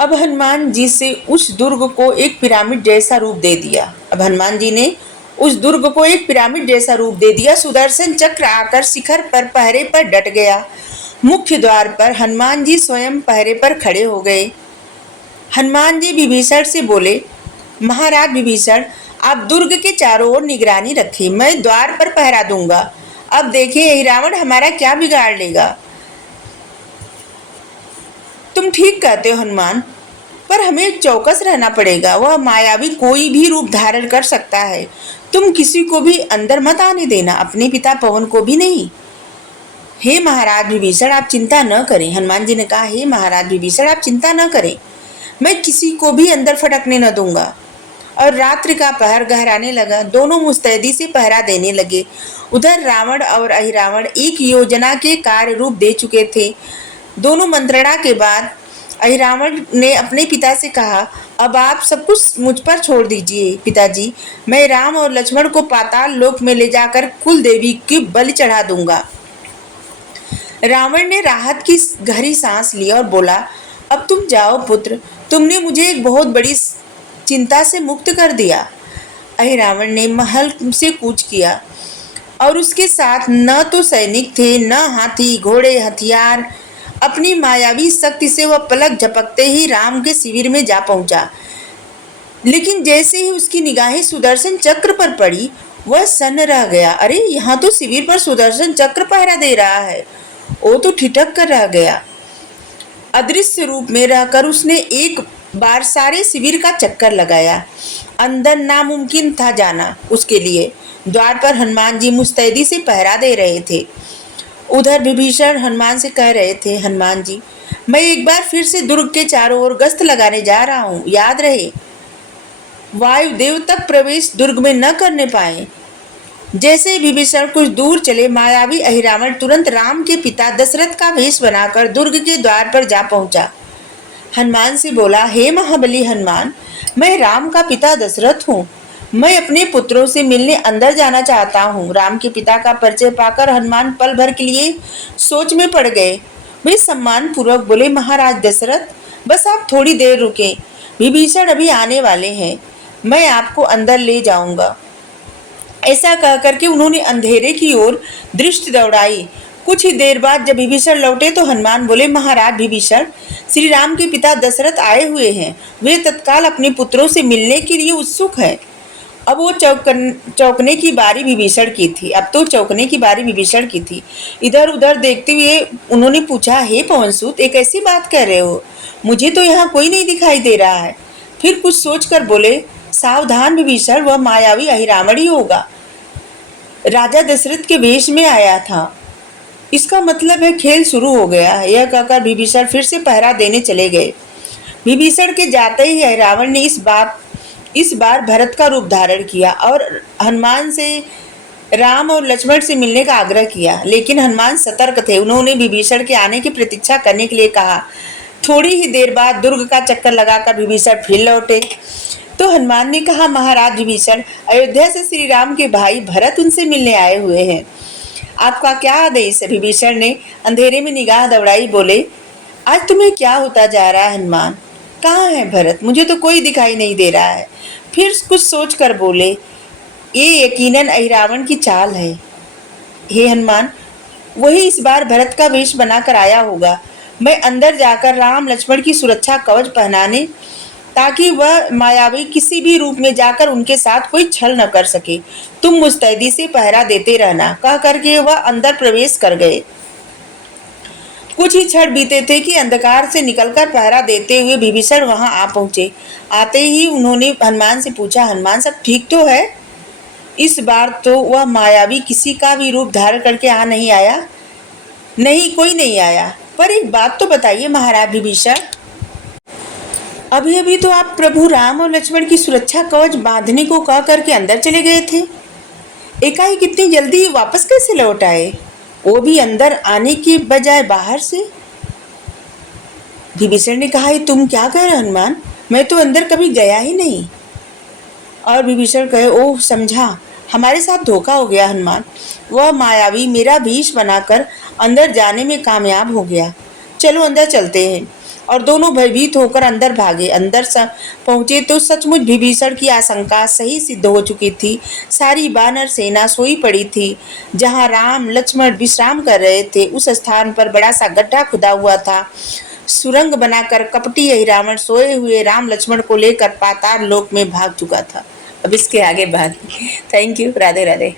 अब हनुमान जी से उस दुर्ग को एक पिरामिड जैसा रूप दे दिया। अब हनुमान जी ने उस दुर्ग को एक पिरामिड जैसा रूप दे दिया। सुदर्शन चक्र आकर शिखर पर पहरे पर डट गया। मुख्य द्वार पर हनुमान जी स्वयं पहरे पर खड़े हो गए। हनुमान जी विभीषण से बोले, महाराज विभीषण, आप दुर्ग के चारों ओर निगरानी रखें, मैं द्वार पर पहरा दूंगा। अब देखिए यही रावण हमारा क्या बिगाड़ लेगा। तुम ठीक कहते हो हनुमान, पर हमें चौकस रहना पड़ेगा। वह मायावी कोई भी रूप धारण कर सकता है। तुम किसी को भी अंदर मत आने देना, अपने पिता पवन को भी नहीं। हे महाराज विभीषण, आप चिंता न करें। हनुमान जी ने कहा, हे महाराज विभीषण, आप चिंता न करें, मैं किसी को भी अंदर फटकने न दूंगा। और रात्रि का पहर गहराने लगा। दोनों मुस्तैदी से पहरा देने लगे। उधर रावण और अहिरावण एक योजना के कार्य रूप दे चुके थे। दोनों मंत्रणा के बाद अहिरावण ने अपने पिता से कहा, अब आप सब कुछ मुझ पर छोड़ दीजिए पिताजी, मैं राम और लक्ष्मण को पाताल लोक में ले जाकर कुल देवी की बलि चढ़ा दूंगा। रावण ने राहत की गहरी सांस ली और बोला, अब तुम जाओ पुत्र, तुमने मुझे एक बहुत बड़ी चिंता से मुक्त कर दिया। अहिरावण ने महल से कूच किया और उसके साथ न तो सैनिक थे, न हाथी घोड़े हथियार। अपनी मायावी शक्ति से वह पलक झपकते ही राम के शिविर में जा पहुंचा। लेकिन जैसे ही उसकी निगाहें सुदर्शन चक्र पर पड़ी, वह सन्न रह गया। अरे, यहाँ तो शिविर पर सुदर्शन चक्र पहरा दे रहा है। वो तो ठिठक कर रह गया। अदृश्य रूप में रहकर उसने एक बार सारे शिविर का चक्कर लगाया। अंदर नामुमकिन था जाना उसके लिए। द्वार पर हनुमान जी मुस्तैदी से पहरा दे रहे थे। उधर विभीषण हनुमान से कह रहे थे, हनुमान जी, मैं एक बार फिर से दुर्ग के चारों ओर गश्त लगाने जा रहा हूँ, याद रहे वायुदेव तक प्रवेश दुर्ग में न करने पाए। जैसे विभीषण कुछ दूर चले, मायावी अहिरावण तुरंत राम के पिता दशरथ का वेश बनाकर दुर्ग के द्वार पर जा पहुंचा। हनुमान से बोला, हे महाबली हनुमान, मैं राम का पिता दशरथ हूँ। मैं अपने पुत्रों से मिलने अंदर जाना चाहता हूँ। राम के पिता का परिचय पाकर हनुमान पल भर के लिए सोच में पड़ गए। वे सम्मान पूर्वक बोले, महाराज दशरथ, बस आप थोड़ी देर रुके, विभीषण अभी आने वाले हैं, मैं आपको अंदर ले जाऊंगा। ऐसा कहकर के उन्होंने अंधेरे की ओर दृष्टि दौड़ाई। कुछ ही देर बाद जब विभीषण लौटे तो हनुमान बोले, महाराज विभीषण, श्री राम के पिता दशरथ आए हुए हैं। वे तत्काल अपने पुत्रों से मिलने के लिए उत्सुक हैं। अब वो चौंकने की बारी विभीषण की थी। अब तो चौंकने की बारी विभीषण की थी। इधर उधर देखते हुए उन्होंने पूछा, हे पवनसुत, एक ऐसी बात कह रहे हो, मुझे तो यहाँ कोई नहीं दिखाई दे रहा है। फिर कुछ सोचकर बोले, सावधान विभीषण, वह मायावी अहिरावण ही होगा। राजा दशरथ के वेश में आया था। इसका मतलब है खेल शुरू हो गया। यह कहकर विभीषण फिर से पहरा देने चले गए। विभीषण के जाते ही रावण ने इस बार भरत का रूप धारण किया और हनुमान से, राम और लक्ष्मण से मिलने का आग्रह किया। लेकिन हनुमान सतर्क थे। उन्होंने विभीषण के आने की प्रतीक्षा करने के लिए कहा। थोड़ी ही देर बाद दुर्ग का चक्कर लगाकर विभीषण फिर लौटे तो हनुमान ने कहा, महाराज विभीषण, अयोध्या से श्री राम के भाई भरत उनसे मिलने आए हुए हैं। आपका क्या आदेश है? विभीषण ने अंधेरे में निगाह दौड़ाई, बोले, आज तुम्हें क्या होता जा रहा है हनुमान? कहाँ है भरत? मुझे तो कोई दिखाई नहीं दे रहा है। फिर कुछ सोचकर बोले, ये यकीनन अहिरावण की चाल है। हे हनुमान, वही इस बार भरत का वेश बनाकर आया होगा। मैं अंदर जाकर राम लक्ष्मण की सुरक्षा कवच पहनाने, ताकि वह मायावी किसी भी रूप में जाकर उनके साथ कोई छल न कर सके। तुम मुस्तैदी से पहरा देते रहना, कह करके वह अंदर प्रवेश कर गए। कुछ ही क्षण बीते थे कि अंधकार से निकलकर पहरा देते हुए विभीषण वहां आ पहुंचे। आते ही उन्होंने हनुमान से पूछा, हनुमान, सब ठीक तो है? इस बार तो वह मायावी किसी का भी रूप धारण करके आ नहीं आया। नहीं, कोई नहीं आया। पर एक बात तो बताइए महाराज विभीषण, अभी अभी तो आप प्रभु राम और लक्ष्मण की सुरक्षा कवच बांधने को कह करके अंदर चले गए थे। एकाएक इतनी जल्दी वापस कैसे लौट आए? वो भी अंदर आने की बजाय बाहर से। विभीषण ने कहा, तुम क्या कह रहे हनुमान? मैं तो अंदर कभी गया ही नहीं। और विभीषण कहे, ओह, समझा, हमारे साथ धोखा हो गया हनुमान। वह मायावी मेरा भीष बनाकर अंदर जाने में कामयाब हो गया। चलो अंदर चलते हैं। और दोनों भयभीत होकर अंदर भागे। अंदर पहुंचे तो सचमुच विभीषण की आशंका सही सिद्ध हो चुकी थी। सारी वानर सेना सोई पड़ी थी। जहां राम लक्ष्मण विश्राम कर रहे थे उस स्थान पर बड़ा सा गड्ढा खुदा हुआ था। सुरंग बनाकर कपटी अहिरावण सोए हुए राम लक्ष्मण को लेकर पाताल लोक में भाग चुका था। अब इसके आगे बात। Thank you. राधे राधे।